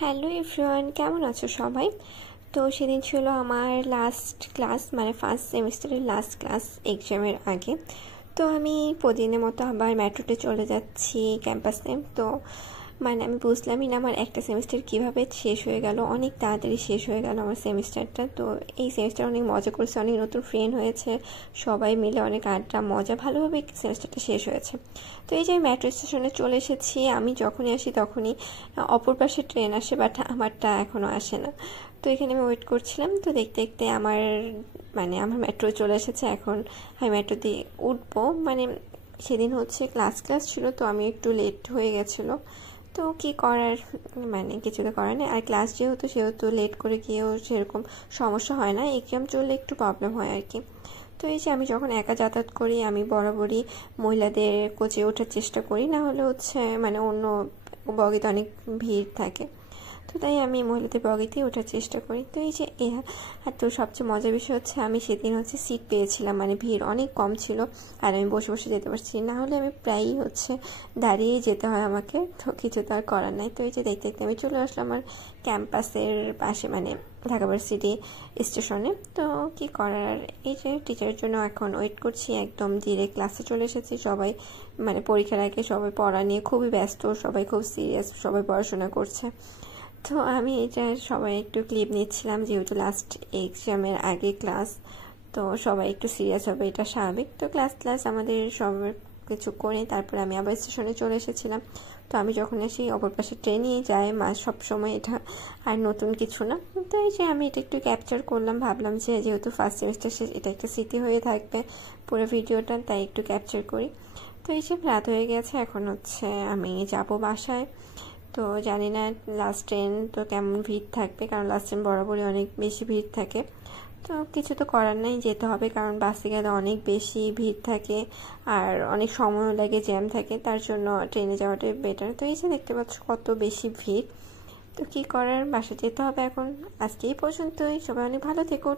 Hello everyone, কেমন আছো সবাই? তো সেদিন ছিল আমার লাস্ট ক্লাস, মানে ফার্স্ট সেমিস্টারের লাস্ট ক্লাস এক্সামের আগে। তো আমি প্রতিদিনের মতো আবার মেট্রোতে চলে যাচ্ছি ক্যাম্পাসে। তো মানে আমি বুঝলামই না আমার একটা সেমিস্টার কিভাবে শেষ হয়ে গেল, অনেক তাড়াতাড়ি শেষ হয়ে গেল আমার সেমিস্টারটা। তো এই সেমিস্টার অনেক মজা করেছে, অনেক নতুন ফ্রেন্ড হয়েছে, সবাই মিলে অনেক আড্ডা মজা, ভালোভাবে সেমিস্টারটা শেষ হয়েছে। তো এই যে মেট্রো স্টেশনে চলে এসেছি, আমি যখনই আসি তখনই অপর পাশে ট্রেন আসে, বাট আমারটা এখনও আসে না। তো এখানে আমি ওয়েট করছিলাম, তো দেখতে দেখতে আমার মেট্রো চলে এসেছে। এখন আমি মেট্রো দিয়ে উঠবো, মানে সেদিন হচ্ছে ক্লাস ছিল, তো আমি একটু লেট হয়ে গেছিলো। তো কি করার, মানে কিছু তো করার নেই। আর ক্লাস সেহেতু লেট করে গিয়েও সেরকম সমস্যা হয় না, এক্সাম চললে একটু প্রবলেম হয় আর কি। তো এই যে আমি যখন একা যাতায়াত করি, আমি বরাবরই মহিলাদের কোচে ওঠার চেষ্টা করি, না হলে হচ্ছে মানে অন্য বগিতে অনেক ভিড় থাকে। তো তাই আমি মহিলাদের বগিতেই ওঠার চেষ্টা করি। তো এই যে আর তো সবচেয়ে মজার বিষয় হচ্ছে আমি সেদিন হচ্ছে সিট পেয়েছিলাম, মানে ভিড় অনেক কম ছিল আর আমি বসে বসে যেতে পারছি, না হলে আমি প্রায়ই হচ্ছে দাঁড়িয়েই যেতে হয় আমাকে। তো কিছু তো আর করার নাই। তো এই যে দেখতে দেখতে আমি চলে আসলাম আমার ক্যাম্পাসের পাশে, মানে ঢাকা ভার্সিটি স্টেশনে। তো কি করার, এই যে টিচারের জন্য এখন ওয়েট করছি, একদম ডিরেক্ট ক্লাসে চলে এসেছি। সবাই মানে পরীক্ষার আগে সবাই পড়া নিয়ে খুবই ব্যস্ত, সবাই খুব সিরিয়াস, সবাই পড়াশোনা করছে। তো আমি এটা সবাই একটু ক্লিপ নিচ্ছিলাম, যেহেতু লাস্ট এক্সামের আগে ক্লাস, তো সবাই একটু সিরিয়াস হবে, এটা স্বাভাবিক। তো ক্লাস আমাদের সব কিছু করে তারপরে আমি আবার স্টেশনে চলে এসেছিলাম। তো আমি যখন এসে অপর পাশে ট্রেনেই যাই সব সময়, এটা আর নতুন কিছু না। তো এই যে আমি এটা একটু ক্যাপচার করলাম, ভাবলাম যে যেহেতু ফার্স্ট সেমিস্টার শেষ, এটা একটা স্মৃতি হয়ে থাকবে পুরো ভিডিওটা, তাই একটু ক্যাপচার করি। তো এই যে রাত হয়ে গেছে, এখন হচ্ছে আমি যাব বাসায়। তো জানি না লাস্ট ট্রেন তো কেমন ভিড় থাকবে, কারণ লাস্ট ট্রেন বরাবরই অনেক বেশি ভিড় থাকে। তো কিছু তো করার নাই, যেতে হবে, কারণ বাসে গেলে অনেক বেশি ভিড় থাকে আর অনেক সময় লাগে, জ্যাম থাকে, তার জন্য ট্রেনে যাওয়াটাই বেটার। তো এই যে দেখতে পাচ্ছ কত বেশি ভিড়। তো কি করার, বাসা যেতে হবে এখন। আজকে এই পর্যন্তই, সবাই অনেক ভালো থেকো।